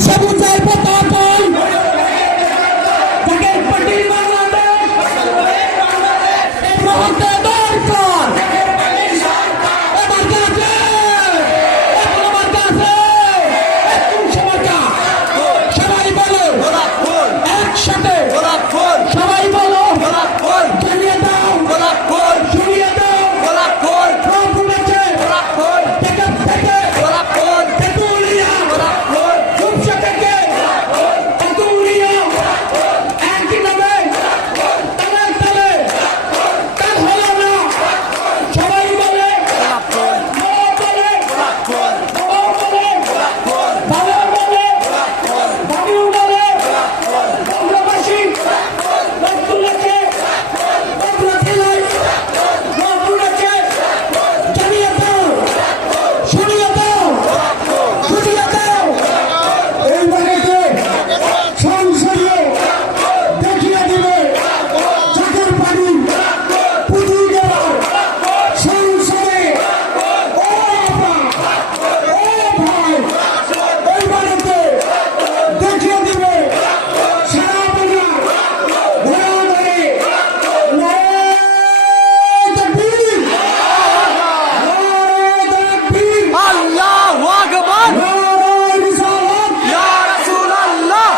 সবুজের পতাকায় জাকের পার্টি বাংলাদেশ এই মুহূর্তে দরকার সবাই বলো একসাথে সবাই বলো জ্বালিয়ে দাও সরিয়ে দাও রংপুরেছে থেকে থেকে তেতুলিয়া রূপসা থেকে তেতুলিয়া একই নামে তালে তালে কাজ হলো না সবাই বলে বলে ভালো বলে বাবু বলে বঙ্গবাসী রংপুরেছে রংপুর জেলায় রংপুরেছে জ্বালিয়ে দাও সরিয়ে দাও সরিয়ে দাও এই বাড়িতে সংসদীয় দেখিয়ে দিবে জাকের পানি পুঁজি দেওয়ার সংসদে ও আপা ও ভাই এই বাড়িতে দেখিয়ে দিবে সারা বাংলা ঘোরা ধরে আল্লাহু আকবার ইয়া রাসূলুল্লাহ